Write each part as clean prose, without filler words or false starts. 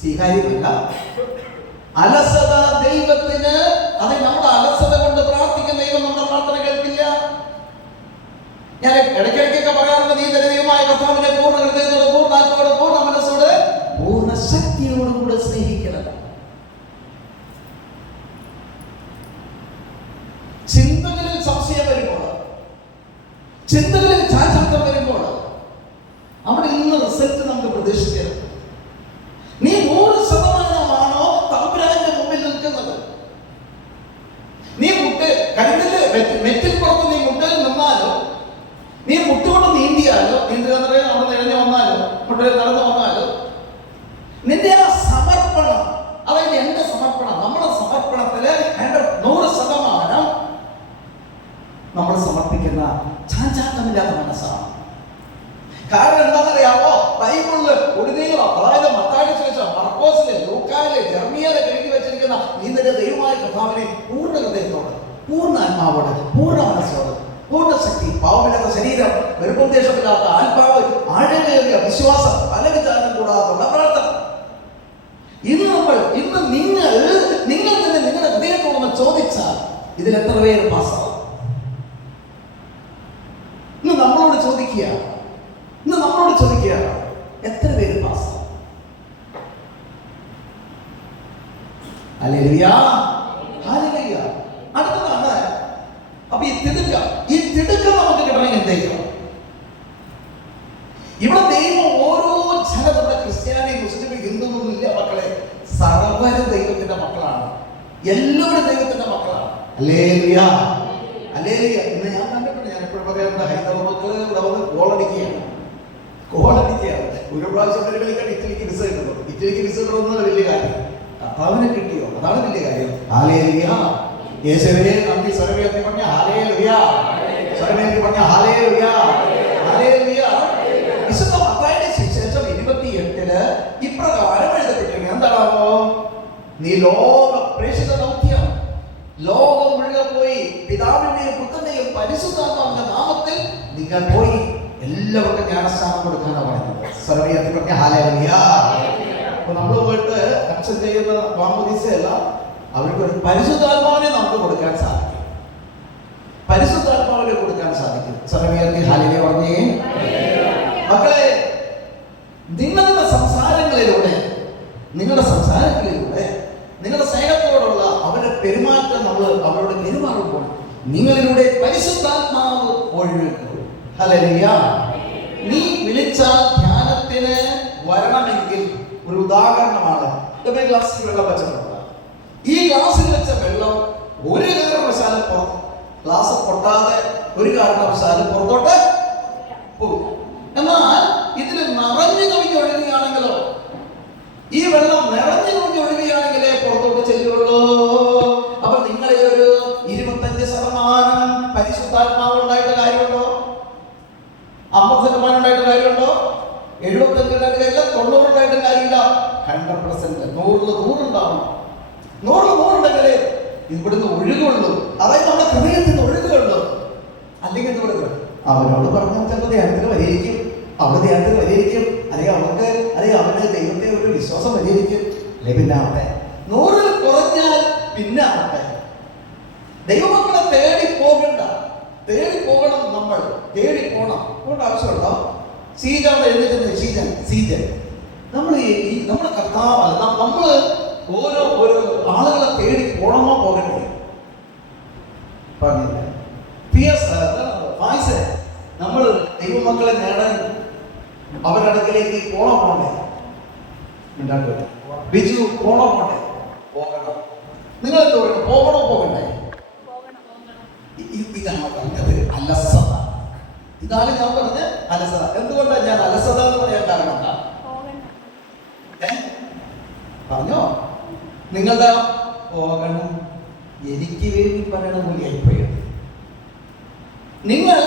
സ്വീകാര്യമല്ല. അലസത ദൈവത്തിന്, അത് നമ്മുടെ അലസത കൊണ്ട് പ്രാർത്ഥിക്കുന്ന ദൈവം നമ്മുടെ പ്രാർത്ഥന കേൾക്കില്ല. ഞാൻ ഇടയ്ക്കിടയ്ക്കൊക്കെ പറയാറുണ്ട്, നീ തന്റെ ദൈവമായ കർത്താവിനെ പൂർണ്ണ ഹൃദയത്തോടെ, പൂർണ്ണ ആത്മാവോടെ, പൂർണ്ണ മനസ്സോടെ, പൂർണ്ണ ശക്തിയോടും കൂടെ സ്നേഹിക്കണം. ചിന്തകളിൽ സംശയം വരുമ്പോൾ, ചിന്തകളിൽ ചാഞ്ചാട്ടം വരുമ്പോൾ അവിടെ ഇന്ന് റിസൾട്ട് നമുക്ക് പ്രതീക്ഷിക്കരുത്. നീ 100%ആണോ തമ്പുരാന്റെ മുമ്പിൽ നിൽക്കുന്നത്? നീ മെറ്റിൽ പുറത്ത് നീ മുട്ടിൽ നിന്നാലോ, നീ മുട്ടുകൊണ്ട് നീന്തിയാലോ, നീന്തുക അവിടെ നിഴഞ്ഞു വന്നാലോ, മുട്ടിൽ നടന്നു വന്നാലോ, നിന്റെ ആ സമർപ്പണം, അതായത് എന്റെ സമർപ്പണം, നമ്മുടെ സമർപ്പണത്തില് 100% നമ്മൾ സമർപ്പിക്കുന്ന ചാഞ്ചാട്ടമില്ലാത്ത മനസ്സാണ്. കാരണം എന്താണെന്നറിയാമോ? ബൈബിളില് ഉടനീളം, അതായത് മത്തായിയുടെ സുവിശേഷം, മർക്കോസിലെ, ലൂക്കായിലെ, ജെറമിയായിലെ എഴുതി വെച്ചിരിക്കുന്ന നീ നിന്റെ ദൈവമായ കർത്താവിനെ പൂർണ്ണ ഹൃദയത്തോടെ, പൂർണ്ണ ആത്മാവോടെ, പൂർണ്ണ മനസ്സോടെ, പൂർണ്ണ ശക്തി, പാവമില്ലാത്ത ശരീരം, വെറുപ്പുദ്ദേശമില്ലാത്ത ആത്മാവ്, ആഴമേറിയ വിശ്വാസം, പല വിചാരം കൂടാതുള്ള പ്രാർത്ഥന. ഇന്ന് നിങ്ങൾ തന്നെ നിങ്ങളുടെ ഹൃദയത്തോടൊന്ന് ചോദിച്ചാൽ ഇതിൽ എത്ര പേര് പാസ്സാവും? ഇന്ന് നമ്മളോട് ചോദിക്കുക എത്ര പേര് പാസ്സാവും? Hallelujah, hallelujah. അടുത്തതാണ്, അപ്പൊ ഈ തിടുക്കം നമുക്ക് കിട്ടണമെങ്കിൽ എന്ത് ചെയ്യണം? ഇവിടെ ദൈവം ഓരോ ജനതയുടെ, ക്രിസ്ത്യാനി, മുസ്ലിം, ഹിന്ദു ഒന്നുമില്ല മക്കളെ, സർവ്വരും ദൈവത്തിന്റെ മക്കളാണ്. എല്ലാവരും ദൈവത്തിന്റെ മക്കളാണ്. Hallelujah, hallelujah. ഇന്ന് ഞാൻ കണ്ടിട്ടുണ്ട്, ഞാൻ എപ്പോഴും പറയാറുണ്ട്, ഹൈന്ദവ മക്കള് ഇവിടെ വന്ന് ഗോളടിക്കുകയാണ്. ഒരു പ്രാവശ്യം കളിക്കാൻ ഇറ്റലിക്ക് വിസ കിട്ടുന്നത്. ഇറ്റലിക്ക് വിസ കിട്ടുന്നത് വലിയ കാര്യം. കർത്താവിനെ കിട്ടിയോ? അതാണ് വലിയ കാര്യം. ഹല്ലേലൂയ, യേശുവേ നന്ദി. സ്വരമേറ്റി പറഞ്ഞ ഹല്ലേലൂയ, സ്വരമേറ്റി പറഞ്ഞ ഹല്ലേലൂയ, ഹല്ലേലൂയ. വിശുദ്ധ മത്തായിയുടെ സുവിശേഷം 28 ഇപ്രകാരം എഴുതപ്പെട്ടിരിക്കുന്നു. എന്താണോ? നീ പ്രേക്ഷിത ദൗത്യം, ലോകം മുഴുവൻ പോയി പിതാവിന്റെയും പുത്രന്റെയും പരിശുദ്ധാത്മാവിന്റെ നാമത്തിൽ നിങ്ങൾ പോയി എല്ലാവർക്കും ജ്ഞാനസ്നാനം കൊടുക്കാനാണ് പറയുന്നത്. സർവ്വയത്തിൽ പറഞ്ഞ ഹല്ലേലൂയ. അപ്പൊ നമ്മൾ പോയിട്ട് അച്ഛൻ ചെയ്യുന്ന മാമോദീസയല്ല, അവർക്ക് ഒരു പരിശുദ്ധാത്മാവിനെ നമുക്ക് കൊടുക്കാൻ സാധിക്കും. പരിശുദ്ധാത്മാവിനെ കൊടുക്കാൻ സാധിക്കും. സർവ്വയത്തിൽ ഹല്ലേലൂയ പറഞ്ഞേ. മക്കളെ, നിങ്ങളുടെ സംസാരങ്ങളിലൂടെ, നിങ്ങളുടെ സ്നേഹത്തോടുള്ള അവരുടെ പെരുമാറ്റം നമ്മൾ അവരോട് പെരുമാറുമ്പോൾ നിങ്ങളിലൂടെ പരിശുദ്ധാത്മാവ് ഒഴുകും. ഹല്ലേലൂയ. നീ വിളിച്ചാൽ ധ്യാനത്തിന് വരണമെങ്കിൽ ഒരു ഉദാഹരണമാണ്. ഗ്ലാസ്സിൽ വെള്ളം വെച്ചിട്ടുണ്ട്. ഈ ഗ്ലാസ്സിൽ വെച്ച വെള്ളം ഒരു കാരണവശാലും ഗ്ലാസ് പൊട്ടാതെ ഒരു കാരണവശാലും പുറത്തോട്ട് പോകും. എന്നാൽ ഇതിൽ നിറഞ്ഞു കവിഞ്ഞ് ഒഴുകുകയാണെങ്കിലോ, ഈ വെള്ളം നിറഞ്ഞു കവിഞ്ഞ് ഒഴുകുകയാണെങ്കിലേ പുറത്തോട്ട് ചെല്ലുള്ളൂ. അപ്പൊ നിങ്ങളിൽ ഒരു 25% പരിശുദ്ധാത്മാവ് ഉണ്ടായിട്ട് കാര്യമുണ്ടോ? 50% ഉണ്ടായിട്ട് കാര്യമുണ്ടോ? 75 ഉണ്ടായിട്ട് കാര്യമില്ല, 90 ഉണ്ടായിട്ട് കാര്യമില്ല. 100%, 100 ഉണ്ടാവണം. 100 ഉണ്ടെങ്കിലേ ഇവിടുന്ന് ഒഴുകുള്ളൂ. അതായത് നമ്മുടെ ഹൃദയത്തിൽ നിന്ന് ഒഴുകുള്ളൂ. അല്ലെങ്കിൽ എന്ത് പറയുക, അവനോട് പറഞ്ഞാൽ ചിലപ്പോൾ ധ്യാനത്തിന് വരിയിരിക്കും, അവിടെ ധ്യാനത്തിന് വരിയിരിക്കും, അല്ലെങ്കിൽ അവന് ദൈവത്തെ ഒരു വിശ്വാസം വരിയിരിക്കും. അല്ലെ പിന്നെ ആവട്ടെ, 100 കുറഞ്ഞാൽ പിന്നെ ആവട്ടെ. ദൈവമക്കളെ തേടി പോകണം. നമ്മൾ തേടി പോകണം. അതുകൊണ്ട് ആവശ്യമുണ്ടോ? സീജാണ് എഴുന്നേറ്റ് സീജൻ നമ്മുടെ കർത്താവല്ല. നമ്മൾ ഓരോ ആളുകളെ തേടി പോകണമോ പോകണ്ടേ? പറഞ്ഞില്ല. നമ്മൾ ദൈവമക്കളെ നേടാൻ അവരുടെ അടുക്കലേക്ക് പോകണ്ടേ? ബിജു പോകണ്ടേ? പോകണം. നിങ്ങൾ എന്ത് പറയണം? പോകണ്ടേ? ഇതാണ് പറഞ്ഞത് അലസത. ഇതാണ് ഞാൻ പറഞ്ഞത് അലസത. എന്തുകൊണ്ടാണ് ഞാൻ അലസത എന്ന് പറയാൻ കാരണം എന്താ? പറഞ്ഞോ? നിങ്ങളുടെ പോകണം എനിക്ക് വേണ്ടി പറയണ പോലെ ആയിപ്പോയത്. നിങ്ങൾ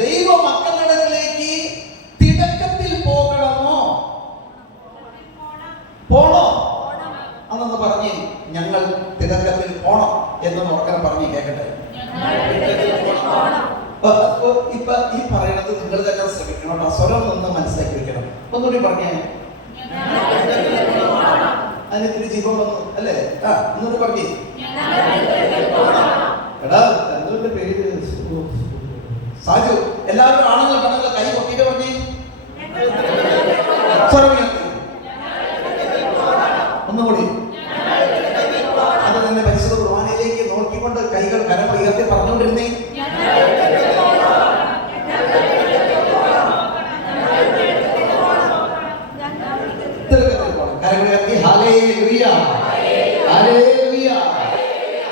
ദൈവ മക്കളിടത്തിലേക്ക് തിടക്കത്തിൽ പോകണമോ? പോണോ? അന്നൊന്ന് പറഞ്ഞേ, ഞങ്ങൾ തിടക്കത്തിൽ പോണം എന്നൊന്ന് ഉറക്കനെ പറഞ്ഞ് കേൾക്കട്ടെ. ഇപ്പൊ ഈ പറയണത് നിങ്ങൾ തന്നെ ശ്രമിക്കണം. സ്വരം ഒന്ന് മനസ്സിലാക്കി വെക്കണം. ഒന്നുകൂടി പറഞ്ഞേ. അതിന് ഇത്തിരി ജീവൻ വന്നു അല്ലേ? എന്നൊരു പറഞ്ഞേ. എടാ എന്തുകൊണ്ട് പേര് സാജു. എല്ലാവരും ആണുങ്ങൾ പെണ്ണുങ്ങൾ കൈ പൊക്കിയിട്ട് പറഞ്ഞേ. ഒന്നുകൂടി. അത് തന്നെ പരിശുദ്ധ കുർബാനയിലേക്ക് നോക്കിക്കൊണ്ട് കൈകൾ കരം ഉയർത്തി പറഞ്ഞുകൊണ്ടിരുന്നേ.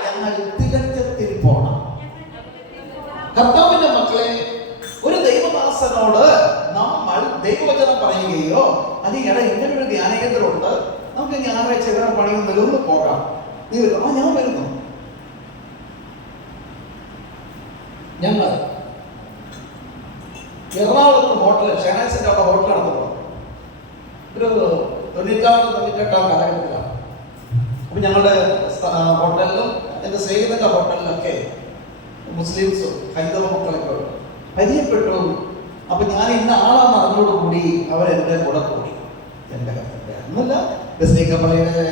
ഞങ്ങൾ തികച്ചത്തിൽ പോണം. കർത്താവിന്റെ മക്കളെ, ഒരു ദൈവദാസനോട് നമ്മൾ ദൈവവചനം പറയുകയോ അതിനിടെ ഇങ്ങനൊരു ധ്യാനകേന്ദ്രമുണ്ട്, നമുക്ക് ഞായറാഴ്ച ഇവിടെ പണിയൊന്നുമില്ല, ഒന്ന് പോകാം, നീ വരും. ഞാൻ വരുന്നു. ഞങ്ങൾ എറണാകുളത്ത് ഹോട്ടൽ ഷെനാസിന്റെ അവിടെ ഹോട്ടൽ നടത്തുന്നു. ഒരു 98 കാലഘട്ടത്തിലാണ്. അപ്പൊ ഞങ്ങളുടെ ഹോട്ടലിലും എൻ്റെ സ്നേഹിതന്റെ ഹോട്ടലിലൊക്കെ മുസ്ലിംസും ഹൈന്ദവ മക്കളൊക്കെ പരിചയപ്പെട്ടു. അപ്പൊ ഞാൻ ഇന്ന ആളാന്ന് അറിഞ്ഞോടുകൂടി അവരെന്റെ കൂടെ കൂടി. എൻ്റെ കഥ ഒന്നുമില്ല. ബസ്ലിക്ക പള്ളിയുടെ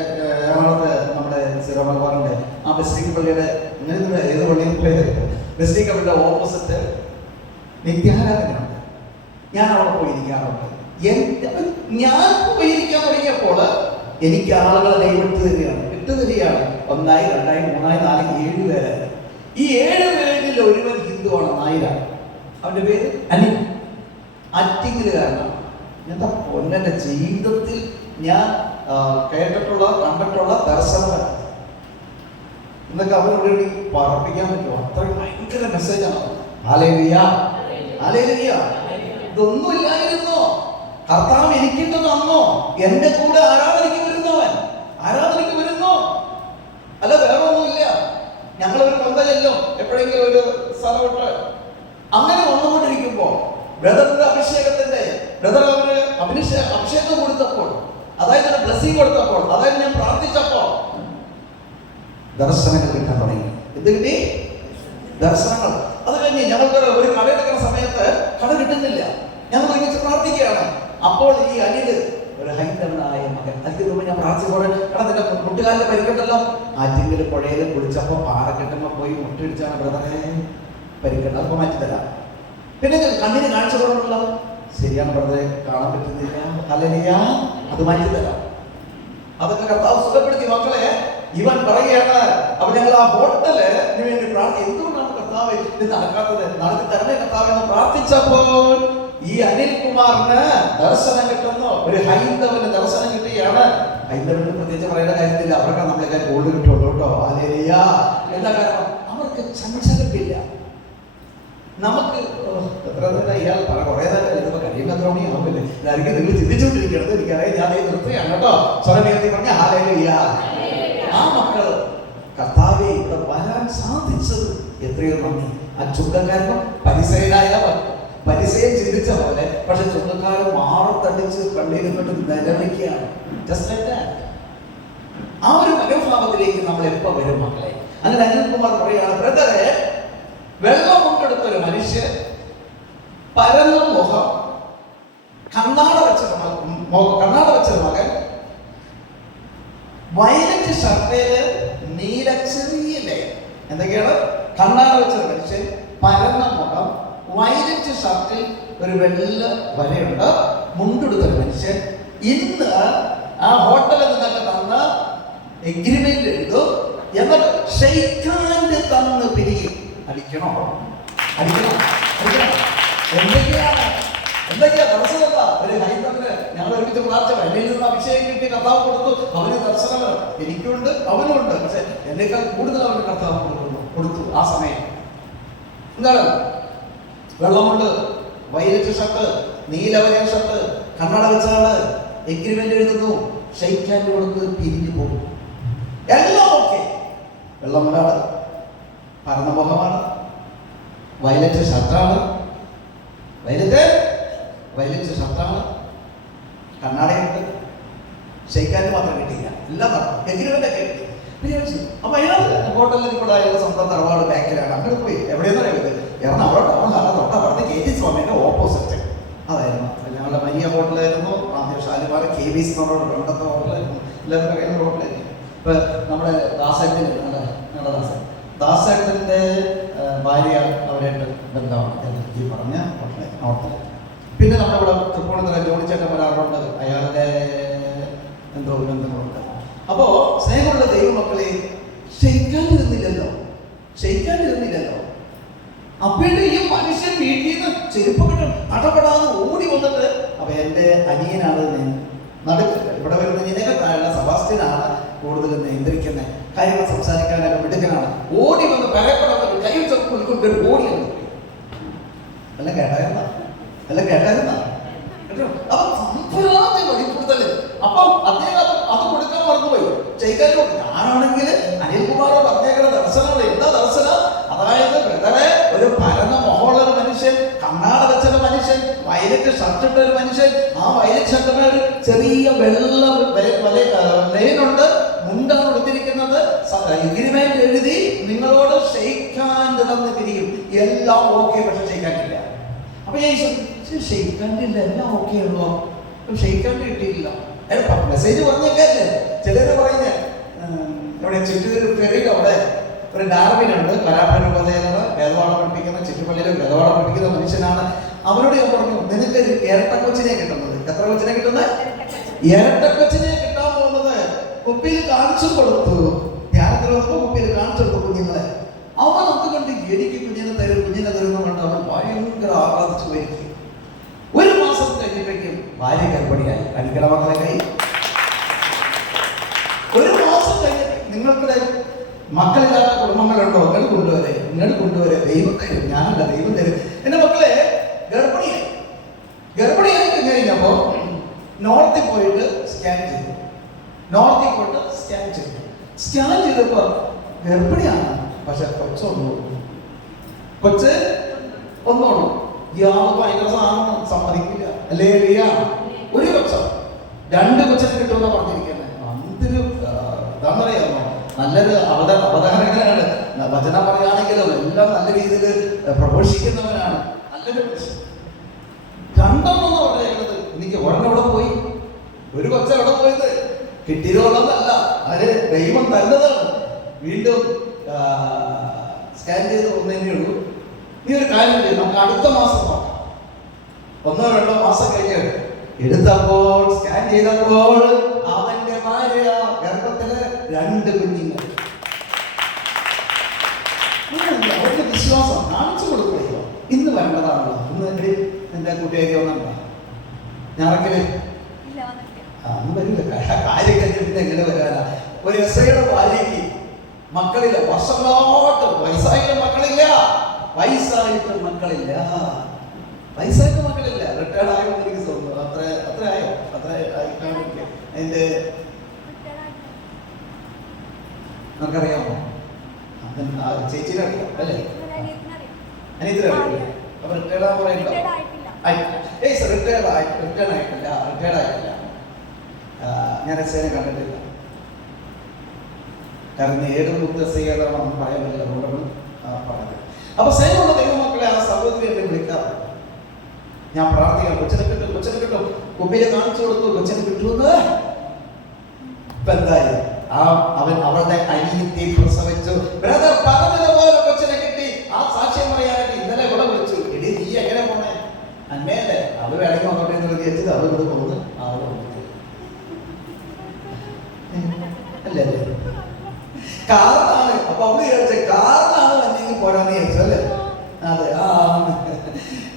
എറണാകുളത്ത് നമ്മുടെ സിറമലബാറിന്റെ ആ ബസ്ലിക്ക പള്ളിയുടെ ഇങ്ങനെ ഏത് പള്ളിയിൽ പേര് ബസ്ലിക്ക പള്ളിയുടെ ഓപ്പോസിറ്റ് നിത്യാരാധനയുണ്ട്. ഞാൻ അവിടെ പോയിരിക്കാറുണ്ട്. ഞാൻ പോയിരിക്കാൻ തുടങ്ങിയപ്പോൾ എനിക്ക് ആളുകളെ ദൈവത്ത് തരികയാണ്, ഇട്ട് തരികയാണ്. 1, 2, 3, 4, 7 പേരായി. ഈ 7 പേരിൽ ഒരുവൻ ഹിന്ദുവാണ്, നായരാണ്. അവന്റെ പേര് അനിൽ, ആറ്റിങ്ങലുകാരനാണ്. എന്താ പൊന്നെ ജീവിതത്തിൽ ഞാൻ കേട്ടിട്ടുള്ള കണ്ടിട്ടുള്ള ദർശനമാണ് എന്നൊക്കെ അവരോട് പറപ്പിക്കാൻ പറ്റുമോ? അത്രയും ഭയങ്കര മെസ്സേജാണ്. Hallelujah, hallelujah. ഇതൊന്നും ഇല്ലായിരുന്നോ? കർത്താവ് എനിക്കിട്ട് തന്നോ? എന്റെ കൂടെ ആരാധനയ്ക്ക് വരുന്നവൻ, ആരാധനയ്ക്ക് വരുന്നോ? അല്ല, വേറെ ഒന്നുമില്ല. ഞങ്ങളൊരു പന്തലല്ലോ എപ്പോഴെങ്കിലും ഒരു സ്ഥലമിട്ട് അങ്ങനെ വന്നുകൊണ്ടിരിക്കുമ്പോ ബ്രദറിന്റെ അഭിഷേകത്തിന്റെ ബ്രദർ അവര് അഭിഷേകം കൊടുത്തപ്പോൾ, അതായത് ബ്ലെസ്സിങ് കൊടുത്തപ്പോൾ, അതായത് ഞാൻ പ്രാർത്ഥിച്ചപ്പോ ദർശനങ്ങൾ കിട്ടാൻ തുടങ്ങി. എന്ത് കിട്ടി? ദർശനങ്ങൾ. അത് കഴിഞ്ഞ് ഞങ്ങൾക്ക് ഒരു കട എടുക്കുന്ന സമയത്ത് കട കിട്ടുന്നില്ല. ഞങ്ങൾ ഒരുമിച്ച് പ്രാർത്ഥിക്കുകയാണ്. അപ്പോൾ ഈ അനിൽ, ഒരു ഹൈന്ദവനായ മകൻ, അതിന് മുമ്പ് ഞാൻ പ്രാർത്ഥിച്ചപ്പോൾ നിന്റെ മുട്ടുകാലിൽ പരിക്കട്ടല്ലോ. ആറ്റിങ്ങൽ പുഴയിൽ കുളിച്ചപ്പോ പാറക്കെട്ടുമ്പോ പോയി മുട്ടിടിച്ചാണ് ബ്രദറെ പരിക്കട്ട, അതൊക്കെ മാറ്റിത്തരാം. പിന്നെ കണ്ണിന് കാഴ്ച കുറവുണ്ടല്ലോ. ശരിയാണ് ബ്രദറെ, കാണാൻ പറ്റുന്നില്ല. ഹല്ലേലൂയ, അത് മാറ്റിത്തരാം. അതൊക്കെ കർത്താവ് സുഖപ്പെടുത്തി. മക്കളെ, ഇവൻ പറയുകയാണ്, അപ്പൊ ഞങ്ങൾ ആ ഹോട്ടലിന് വേണ്ടി പ്രാർത്ഥിച്ചു. എന്തുകൊണ്ടാണ് കർത്താവ് ഇത് നടക്കാത്തത്? നടത്തി തരണേ കർത്താവ് എന്ന് പ്രാർത്ഥിച്ചപ്പോൾ ഈ അനിൽകുമാറിന് ദർശനം കിട്ടുന്നു. ഒരു ഹൈന്ദവന് ദർശനം കിട്ടുകയാണ്. ഹൈന്ദവന് പ്രത്യേകിച്ച് പറയുന്ന കാര്യത്തില്ല, അവർക്ക് നമ്മളെക്കാൾ കൂടുതൽ കിട്ടുള്ളൂ കേട്ടോ. ഹല്ലേലൂയ. എന്താ കാരണം? അവർക്ക് ചഞ്ചലപ്പില്ല. നമുക്ക് എത്ര നേരം ഇയാൾ കുറെ നേരം എഴുതുമ്പോൾ കഴിയുമ്പോൾ എത്ര മണിയാവില്ലേ? ഇതായിരിക്കും നിങ്ങൾ ചിന്തിച്ചുകൊണ്ടിരിക്കുന്നത്. എനിക്കറിയാം, ഞാൻ ഈ നിർത്തുകയാണ് കേട്ടോ. സ്വരമേർത്തി പറഞ്ഞ ഹല്ലേലൂയ. ആ മക്കൾ കർത്താവെ ഇവിടെ വരാൻ സാധിച്ചത് എത്രയോ നന്ദി. ആ ചുങ്കക്കാരനും പരിസയം ചിന്തിച്ച പോലെ, പക്ഷെ ചുങ്കക്കാരൻ മാറത്തടിച്ച് കണ്ണീരിങ്ങോട്ട് നിലവിളിക്കുകയാണ്. ആ ഒരു മനോഭാവത്തിലേക്ക് നമ്മൾ എപ്പോ വരും മക്കളെ? അങ്ങനെ അനിൽകുമാർ പറയുകയാണ്, ബ്രദറെ, വെള്ളം കൊണ്ടെടുത്തൊരു മനുഷ്യൻ, പരന്ന മുഖം, കണ്ണാട വെച്ചൊരു മകൻ, വയലറ്റ് ഷർട്ടേല് നീല ചെറിയ ലൈൻ. എന്തൊക്കെയാണ്? കണ്ണാട വെച്ചൊരു മനുഷ്യൻ, പരന്ന മുഖം, വയലറ്റ് ഷർട്ടിൽ ഒരു വെള്ള വരയുണ്ട്, മുണ്ടെടുത്തൊരു മനുഷ്യൻ. ഇന്ന് ആ ഹോട്ടലിൽ നിന്നൊക്കെ തന്ന് എഗ്രിമെന്റ് എഴുതും, എന്നിട്ട് ഷെയ്ക്കാൻഡ് തന്ന് പിരിയും. അടിക്കണോ? എന്തൊക്കെയാ ദർശനത്താ? ഒരു ഹൈന്ദവന് ഞങ്ങൾ ഒരുമിച്ച് പ്രാർത്ഥന, എന്നിൽ നിന്ന് അഭിഷേകം കിട്ടി കർത്താവ് കൊടുത്തു. അവന് ദർശനങ്ങൾ എനിക്കുണ്ട്, അവനുണ്ട്. പക്ഷെ എന്നേക്കാൾ കൂടുതൽ അവന് കർത്താവ് കൊടുത്തു. ആ സമയം എന്താണ്? വെള്ളമുണ്ട്, വയലറ്റ് ഷർട്ട്, നീലവര ഷർട്ട്, കണ്ണട വെച്ചാണ്, എഗ്രിമെന്റ് എഴുതുന്നു, ഷെയ്ക്ക് ഹാൻഡ് കൊടുത്ത് പിരിഞ്ഞു പോകും. എല്ലാം ഓക്കെ. വെള്ളമുണ്ടാണ്, പരന്ന മുഖമാണ്, വയലറ്റ് ഷർട്ടാണ്, വയലറ്റ് ഷർട്ടാണ്, കണ്ണാടയുണ്ട്, ഷെയ്ക്ക് ഹാൻഡ് മാത്രം കിട്ടിയില്ല. എല്ലാം എഗ്രിമെന്റ് ഒക്കെ കിട്ടി. അപ്പൊ അയാൾ ഹോട്ടലിൽ കൂടെ അയാളുടെ സ്വന്തം തറവാട് ബാക്കിലാണ്. അങ്ങനെ പോയി എവിടെയെന്ന് അറിയുന്നത് എറണാകുളം ടൗൺ ഹാളിന്റെ തൊട്ടപ്പുറത്ത് KT സ്വാമിന്റെ ഓപ്പോസിറ്റ്. അതായിരുന്നു ഞങ്ങളുടെ മരിയ ഹോട്ടലായിരുന്നു. ഷാലിമാർ KBS പണ്ടത്തെ ഹോട്ടലായിരുന്നു. എല്ലാവർക്കും അറിയാവുന്ന പ്രോബ്ലം. ഇപ്പൊ നമ്മുടെ ദാസേട്ടന് ഞങ്ങളുടെ ദാസേട്ടന്റെ ഭാര്യ അവരായിട്ട് ബന്ധമാണ് പറഞ്ഞ നോർത്തിൽ. പിന്നെ നമ്മുടെ ഇവിടെ തൃപ്പൂണിത്തുറ ജോണിച്ചേട്ടൻ വരാറുണ്ട്, അയാളുടെ എന്തോ ബന്ധങ്ങളുണ്ട്. അപ്പോ സ്നേഹമുള്ള ദൈവമക്കളെ, ക്ഷയിക്കാണ്ടിരുന്നില്ലല്ലോ. അപ്പോഴും ഈ മനുഷ്യൻ വീട്ടിൽ നിന്ന് ചെരുപ്പ് കിട്ടും അടപെടാതെ ഓടി വന്നിട്ട്, അപ്പൊ എന്റെ അനിയനാണ് നടുക്ക് ഇവിടെ വരുന്ന ഇതിനകത്തായുള്ള സെബാസ്റ്റ്യനാണ് കൂടുതൽ നിയന്ത്രിക്കുന്നത്, കാര്യങ്ങൾ സംസാരിക്കാനൊക്കെ മിടുക്കനാണ്. ഓടി വന്ന് പരപ്പെടാത്ത കൈ കൊണ്ട് ഓടി വന്നു. അല്ല കേട്ടായിരുന്ന അപ്പൊ സംഭ്രാന്തി വെളിപ്പെടുത്തല്. അപ്പൊ അദ്ദേഹം അത് കൊടുക്കാൻ മറന്നുപോയി. ചെയ്യിക്കാനോ ഞാനാണെങ്കിൽ അനിൽകുമാറോ പറഞ്ഞേക്കുന്ന ദർശനമാണ്. എന്താ ദർശനം? അതായത് ബ്രദറെ, ഒരു പരന്ന മൊഹമുള്ള മനുഷ്യൻ, കണ്ണാട വെച്ചൊരു മനുഷ്യൻ, വയലറ്റ് ഷർട്ടിട്ട ഒരു മനുഷ്യൻ, ആ വയലറ്റ് ഷർട്ടിന് ഒരു ചെറിയ വെള്ള ലൈനുണ്ട്, മുണ്ടാണ് കൊടുത്തിരിക്കുന്നത്. എഗ്രിമെന്റ് എഴുതി നിങ്ങളോട് ഷെയ്ക്കാൻ തന്ന് പിരിയും. എല്ലാം ഓക്കെ, പക്ഷെ ഷെയ്ക്കാനില്ല. അപ്പൊ ഞാൻ ഷെയ്ക്കാനില്ല, എല്ലാം ഓക്കെ ഉള്ളോ? ഷെയ്ക്കാണ്ട് കിട്ടിയില്ല. മെസ്സേജ് പറഞ്ഞേക്കല്ലേ. ചിലര് പറയുന്നേ ഇവിടെ ചുറ്റുപെരയിൽ അവിടെ ഒരു ഡാർവിനുണ്ട്, കലാപരൂപതയിലുള്ള വേദപാഠം പഠിപ്പിക്കുന്ന, ചുറ്റുപള്ളിയിൽ വേദപാഠം പഠിപ്പിക്കുന്ന മനുഷ്യനാണ്. അവരോട് ഞാൻ പറഞ്ഞു, നിനക്ക് ഇരട്ടക്കൊച്ചിനെ കിട്ടുന്നത്. എത്ര കൊച്ചിനെ കിട്ടുന്നത്? ഇരട്ടക്കൊച്ചിനെ കിട്ടാൻ പോകുന്നത്. കുപ്പിയിൽ കാണിച്ചു കൊടുത്തു. ധ്യാനത്തിൽ വന്നപ്പോൾ കുപ്പിയിൽ കാണിച്ചു കൊടുത്തു കുഞ്ഞുങ്ങളെ. അവൻ അത് കണ്ട് എനിക്ക് കുഞ്ഞിനെ തരുന്ന കൊണ്ട് അവൻ ഭയങ്കര ആഹ്ലാദിച്ചു പോയിരിക്കും. ഒരു മാസം കഴിഞ്ഞപ്പോഴേക്കും ഭാര്യ ഗർഭിണിയായി. അടിക്കട മക്കളെ കൈ. ഒരു മാസം കഴിഞ്ഞ് നിങ്ങൾക്കിടെ മക്കളില്ലാത്ത കുടുംബങ്ങളുണ്ടോ? ഇങ്ങോട്ട് കൊണ്ടുവരെ ദൈവം തരും. ഞാനല്ല, ദൈവം തരും. എന്റെ മക്കളെ ഗർഭിണിയായി കഴിഞ്ഞപ്പോ നോർത്തിൽ പോയിട്ട് സ്കാൻ ചെയ്തു. സ്കാൻ ചെയ്തപ്പോ ഗർഭിണിയാണ്, പക്ഷെ കൊച്ച് ഒന്നുള്ളൂ. ഇയാള് ഭയങ്കര സാധനം സമ്മതിക്കില്ല. അല്ലേ? ഒരു കൊച്ചോ 2 കൊച്ചിനെ കിട്ടുമെന്നാ പറഞ്ഞിരിക്കുന്നത്. എന്തൊരു ഇതാണെന്നറിയാമോ? നല്ലൊരു അവതാരകനാണ്. വചനം പറയുകയാണെങ്കിലും എല്ലാം നല്ല രീതിയിൽ പ്രഘോഷിക്കുന്നവനാണ്. നല്ലൊരു രണ്ടെണ്ണം പറയുന്നത്. എനിക്ക് ഒരെണ്ണം എവിടെ പോയി? ഒരു കൊച്ച എവിടെ പോയത്? കിട്ടിയതുള്ളതല്ല, അത് ദൈവം തന്നതാണ്. വീണ്ടും സ്കാൻ ചെയ്ത് ഒന്നേ ഉള്ളൂ. നീ ഒരു കാര്യം ചെയ്യും, നമുക്ക് അടുത്ത മാസം നോക്കാം. 1-2 മാസം കഴിഞ്ഞ് എടുത്തപ്പോൾ സ്കാൻ ചെയ്തപ്പോൾ അവന്റെ ഭാര്യ ഗർഭത്തില് 2 കുഞ്ഞുങ്ങൾ. അവർക്ക് വിശ്വാസം കാണിച്ചു കൊടുക്കുകയോ ഇന്ന് വരേണ്ടതാണല്ലോ. ഇന്ന് എന്റെ കുട്ടിയൊക്കെ വന്നിട്ടുണ്ടോ? ഞാറക്കല് വരില്ല. കാര്യം കഴിഞ്ഞ് പിന്നെ എങ്ങനെ വരാനാ? ഒരു എസ്ഐയുടെ ഭാര്യയ്ക്ക് മക്കളില്ല. വർഷങ്ങളോട്ട് വയസ്സായിട്ട് മക്കളില്ല. റിട്ടയർഡ് ആയോ എനിക്ക് തോന്നുന്നു. അത്ര ആയോ? അത്ര അതിന്റെ നമുക്കറിയാമോ? ചേച്ചിയുടെ അറിയാം അല്ലേ? അനിയത്തിനെ അറിയില്ലേ? അപ്പൊ റിട്ടയർഡ് ആകാൻ പറയുന്നുണ്ടോ? റിട്ടയർഡ് ആയിട്ടില്ല. ഞാൻ എസ്ഐനെ കണ്ടിട്ടില്ല. കാരണം ഏത് മുക്തസി ഏതാണെന്ന് പറയാൻ പറ്റില്ല. അതുകൊണ്ടാണ് പറഞ്ഞത്. അപ്പൊ സ്നേഹമുള്ള ദൈവമക്കളെ, ആ സഹോദരി എന്നെ വിളിക്കാറ്. ഞാൻ പ്രാർത്ഥിക്കാം, കൊച്ചിനെ കിട്ടും. കുപ്പിയിൽ കാണിച്ചു കൊടുത്തു, കൊച്ചിനെ കിട്ടുമെന്ന്. ഇപ്പൊ എന്തായി? അവളുടെ അനിയത്തി പ്രസവിച്ചു. ബ്രദർ പറഞ്ഞതുപോലെ കൊച്ചിനെ കിട്ടി. ആ സാക്ഷ്യം പറയാനായിട്ട് ഇന്നലെ ഇവിടെ വിളിച്ചു. എടി നീ എങ്ങനെ പോണേ? അന്നേല്ലേ അവര് വേണമെങ്കിൽ വന്നോട്ടെ എന്ന് വിചാരിച്ചത് അവൾ ഇവിടെ പോകുന്നു. അല്ലേ? കാറിനാണ്. അപ്പൊ അവള് വിചാരിച്ച കാറിനാണ് വന്നെങ്കിൽ പോരാന്ന് വിചാരിച്ചു അല്ലേ? അതെ.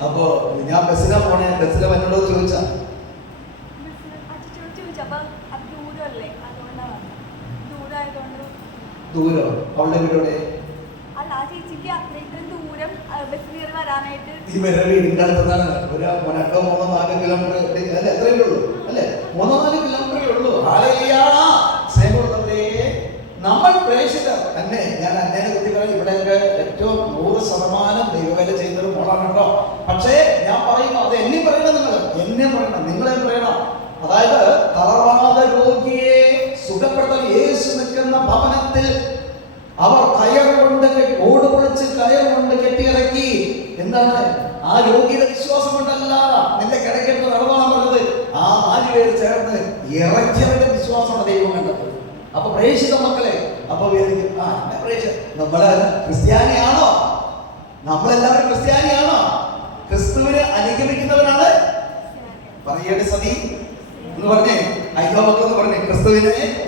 അപ്പൊ ഞാൻ ബസ്സിലാ പോണേ. ബസ്സിലെ എന്നോട് ചോദിച്ചാ ദൂരം അവളുടെ വീടോടെ ഈ വരെ വീടിന്റെ അടുത്താണ്. ഒരു 2-3-4 കിലോമീറ്റർ അല്ലെ? എത്രയേ ഉള്ളൂ അല്ലെ? 3-4 കിലോമീറ്ററേ ഉള്ളൂ. സ്നേഹമുള്ളവരെ, നമ്മൾ പ്രേക്ഷിതർ തന്നെ. ഞാൻ അന്നേനെ കുത്തി പറയാം, ഇവിടെയൊക്കെ ഏറ്റവും 100% ദൈവവേല ചെയ്യുന്നൊരു മോളാണ് കേട്ടോ. പക്ഷേ ഞാൻ പറയുമ്പോൾ അത് എന്നെ പറയണം, നിങ്ങളെ പറയണം. അതായത് തളർവാദ രോഗിയെ സുഖപ്പെടുത്താൻ യേശു നിൽക്കുന്ന ഭവനത്തിൽ അവർ ഓട് പൊളിച്ച് കയർ കൊണ്ട് കെട്ടിയിറക്കി. എന്താണ്? ആ രോഗിയുടെ വിശ്വാസം കൊണ്ടല്ല, നിന്റെ കിടക്കെട്ട് നടന്നാണ് പറഞ്ഞത്. ആ 4 പേര് ചേർന്ന് ഇറക്കിയവരുടെ വിശ്വാസം വിശ്വാസമാണ് ദൈവം കണ്ടത്. അപ്പൊ പ്രേക്ഷിത മക്കളെ അപ്പൊ വിചാരിക്കും, നമ്മള് ക്രിസ്ത്യാനിയാണോ? നമ്മളെല്ലാവരും ക്രിസ്ത്യാനിയാണോ? ക്രിസ്തുവിനെ അനുഗമിക്കുന്നവരാണ്. പറയേണ്ട സതി എന്ന് പറഞ്ഞേ, അയ്യോ മക്കളെന്ന് പറഞ്ഞേ, ക്രിസ്തുവിനെ